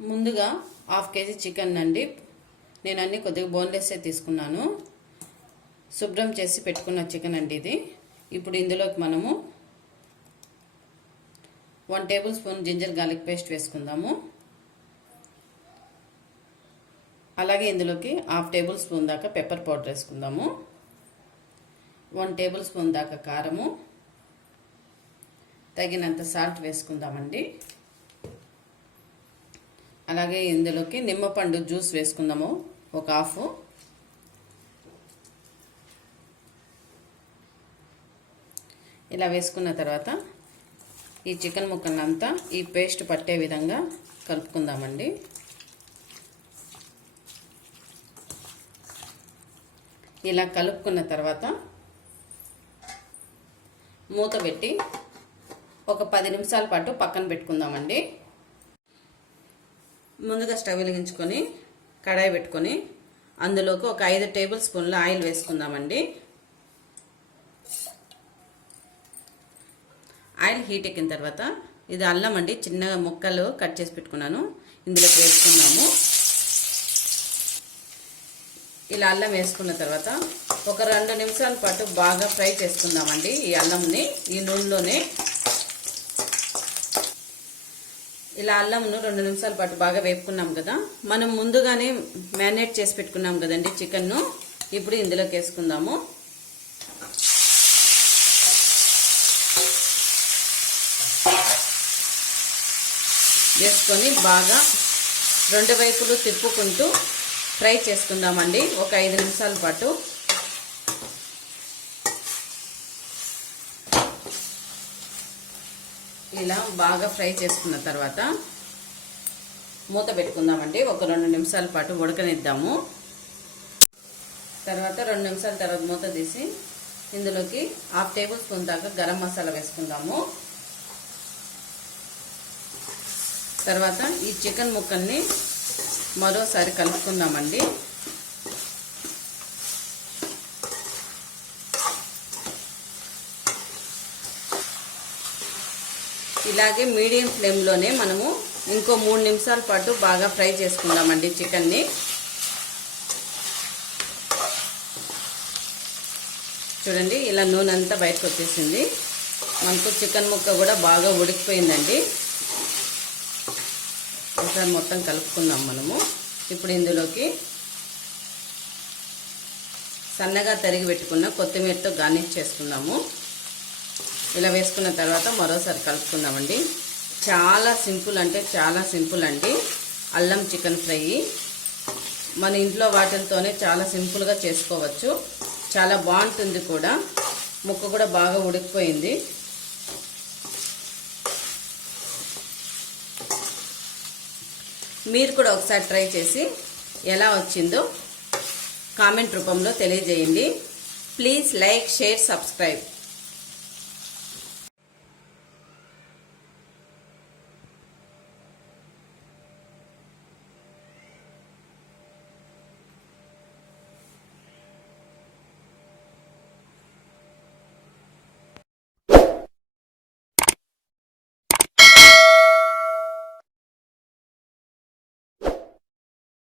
ముందుగా half KG chicken అండి. నేను అన్ని కొద్దిగా బోన్లెస్సే తీసుకున్నాను. శుభ్రం చేసి పెట్టుకున్న చికెన్ అండి ఇది. ఇప్పుడు ఇందులోకి మనము one tablespoon ginger garlic paste వేసుకుందాము. అలాగే ఇందులోకి హాఫ్ టేబుల్ స్పూన్ దాకా పెప్పర్ పౌడర్ వేసుకుందాము. వన్ టేబుల్ స్పూన్ దాకా కారము. తగినంత సాల్ట్ వేసుకుందామండి. అలాగే ఇందులోకి నిమ్మపండు జ్యూస్ వేసుకుందాము. ఒక హాఫ్. ఇలా వేసుకున్న తర్వాత ఈ చికెన్ ముక్కలంతా ఈ పేస్ట్ పట్టే విధంగా కలుపుకుందామండి. ఇలా కలుపుకున్న తర్వాత మూత పెట్టి ఒక పది నిమిషాల పాటు పక్కన పెట్టుకుందామండి. ముందుగా స్టవ్ వెలిగించుకొని కడాయి పెట్టుకొని అందులోకి ఒక ఐదు టేబుల్ స్పూన్ల ఆయిల్ వేసుకుందామండి. ఆయిల్ హీట్ ఎక్కిన తర్వాత ఇది అల్లం అండి చిన్నగా ముక్కలు కట్ చేసి పెట్టుకున్నాను. ఇందులోకి వేసుకున్నాము ఇలా అల్లం వేసుకున్న తర్వాత ఒక రెండు నిమిషాల పాటు బాగా ఫ్రై చేసుకుందామండి ఈ అల్లంని ఈ నూనెలోనే. ఇలా అల్లంను రెండు నిమిషాల పాటు బాగా వేపుకున్నాం కదా. మనం ముందుగానే మ్యారినేట్ చేసి పెట్టుకున్నాం కదండి చికెన్ను. ఇప్పుడు ఇందులోకి వేసుకుందాము. వేసుకొని బాగా రెండు వైపులు తిప్పుకుంటూ ఫ్రై చేసుకుందామండి. ఒక ఐదు నిమిషాల పాటు. ఇలా బాగా ఫ్రై చేసుకున్న తర్వాత మూత పెట్టుకుందామండి. ఒక రెండు నిమిషాల పాటు ఉడకనిద్దాము. తర్వాత రెండు నిమిషాల తర్వాత మూత తీసి ఇందులోకి హాఫ్ టేబుల్ స్పూన్ దాకా గరం మసాలా వేసుకుందాము. తర్వాత ఈ చికెన్ ముక్కల్ని మరోసారి కలుపుకుందామండి. ఇలాగే మీడియం ఫ్లేమ్లోనే మనము ఇంకో మూడు నిమిషాల పాటు బాగా ఫ్రై చేసుకుందామండి చికెన్ని. చూడండి ఇలా నూనె అంతా బయటకు వచ్చేసింది. మనకు చికెన్ ముక్క కూడా బాగా ఉడికిపోయిందండి. ఒకసారి మొత్తం కలుపుకుందాం మనము. ఇప్పుడు ఇందులోకి సన్నగా తరిగి పెట్టుకున్న కొత్తిమీరతో గార్నిష్ చేసుకుందాము. ఇలా వేసుకున్న తర్వాత మరోసారి కలుపుకుందామండి. చాలా సింపుల్ అంటే చాలా సింపుల్ అండి. అల్లం చికెన్ ఫ్రై. మన ఇంట్లో వాటితోనే చాలా సింపుల్గా చేసుకోవచ్చు. చాలా బాగుంటుంది కూడా. ముక్క కూడా బాగా ఉడికిపోయింది. మీరు కూడా ఒకసారి ట్రై చేసి ఎలా వచ్చిందో కామెంట్ రూపంలో తెలియజేయండి. Please like share subscribe.